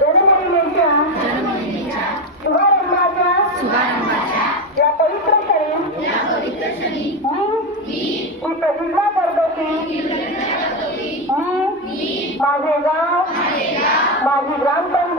जन्मदिनाच्या शुभारंभाच्या या पवित्र क्षणी मी ही प्रतिज्ञा करतो की मी माझे गाव माझी ग्रामपंचायत